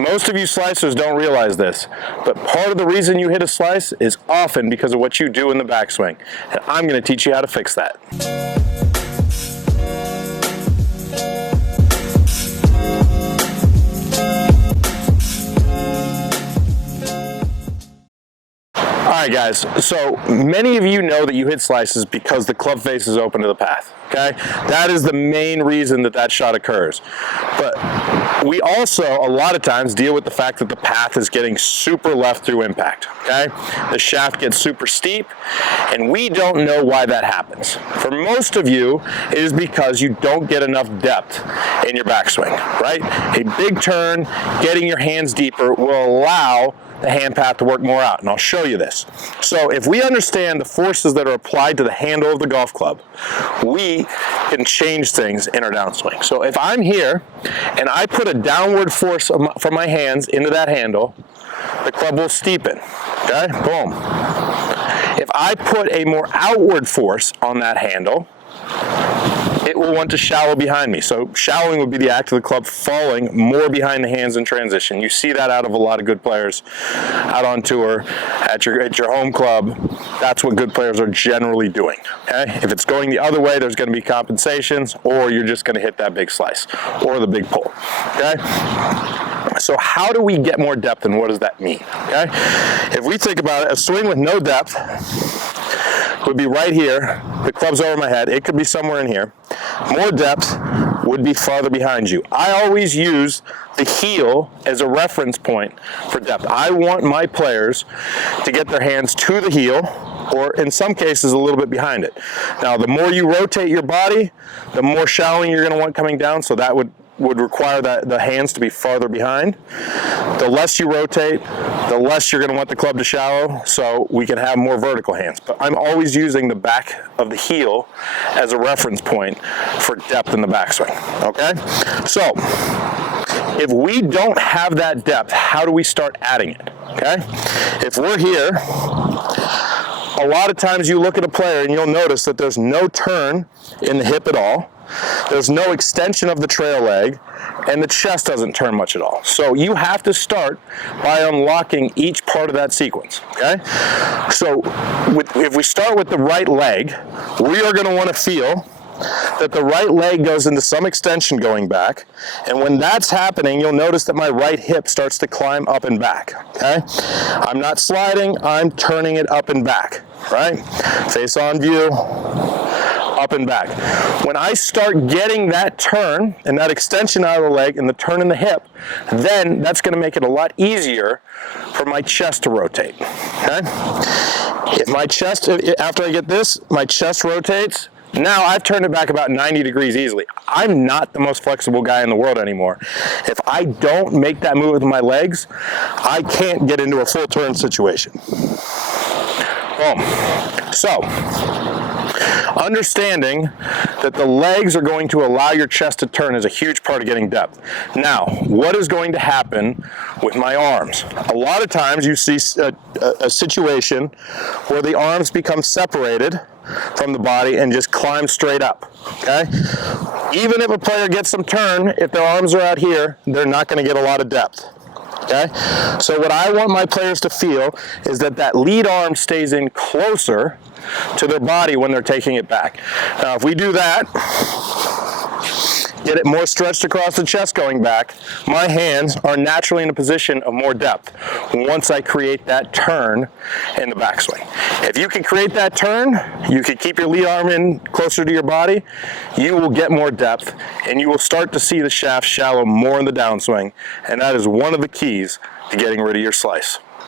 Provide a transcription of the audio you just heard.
Most of you slicers don't realize this, but part of the reason you hit a slice is often because of what you do in the backswing. And I'm going to teach you how to fix that. Alright guys, so many of you know that you hit slices because the club face is open to the path, okay? That is the main reason that that shot occurs. But we also, a lot of times, deal with the fact that the path is getting super left through impact, okay? The shaft gets super steep, and we don't know why that happens. For most of you, it is because you don't get enough depth in your backswing, right? A big turn, getting your hands deeper will allow the hand path to work more out, and I'll show you this. So if we understand the forces that are applied to the handle of the golf club, we can change things in our downswing. So if I'm here and I put a downward force from my hands into that handle, the club will steepen, okay, boom. If I put a more outward force on that handle, it will want to shallow behind me. So shallowing would be the act of the club falling more behind the hands in transition. You see that out of a lot of good players out on tour, at your home club. That's what good players are generally doing. Okay? If it's going the other way, there's going to be compensations, or you're just going to hit that big slice or the big pull. Okay? So how do we get more depth, and what does that mean? Okay? If we think about it, a swing with no depth would be right here. The club's over my head. It could be somewhere in here. More depth would be farther behind you. I always use the heel as a reference point for depth. I want my players to get their hands to the heel, or in some cases a little bit behind it. Now, the more you rotate your body, the more shallowing you're going to want coming down, so that would require the hands to be farther behind. The less you rotate, the less you're going to want the club to shallow, so we can have more vertical hands. But I'm always using the back of the heel as a reference point for depth in the backswing, okay? So, if we don't have that depth, how do we start adding it, okay? If we're here, a lot of times you look at a player and you'll notice that there's no turn in the hip at all. There's no extension of the trail leg, and the chest doesn't turn much at all. So you have to start by unlocking each part of that sequence, okay? So if we start with the right leg, we are going to want to feel that the right leg goes into some extension going back, and when that's happening, you'll notice that my right hip starts to climb up and back, okay? I'm not sliding, I'm turning it up and back, right? Face on view, up and back. When I start getting that turn and that extension out of the leg and the turn in the hip, then that's going to make it a lot easier for my chest to rotate, okay? If my chest, after I get this, my chest rotates, now I've turned it back about 90 degrees easily. I'm not the most flexible guy in the world anymore. If I don't make that move with my legs, I can't get into a full turn situation. Boom. So, understanding that the legs are going to allow your chest to turn is a huge part of getting depth. Now, what is going to happen with my arms? A lot of times you see a situation where the arms become separated from the body and just climb straight up, okay? Even if a player gets some turn, if their arms are out here, they're not going to get a lot of depth. Okay? So what I want my players to feel is that that lead arm stays in closer to their body when they're taking it back. Now, if we do that, get it more stretched across the chest going back, my hands are naturally in a position of more depth once I create that turn in the backswing. If you can create that turn, you can keep your lead arm in closer to your body, you will get more depth, and you will start to see the shaft shallow more in the downswing, and that is one of the keys to getting rid of your slice.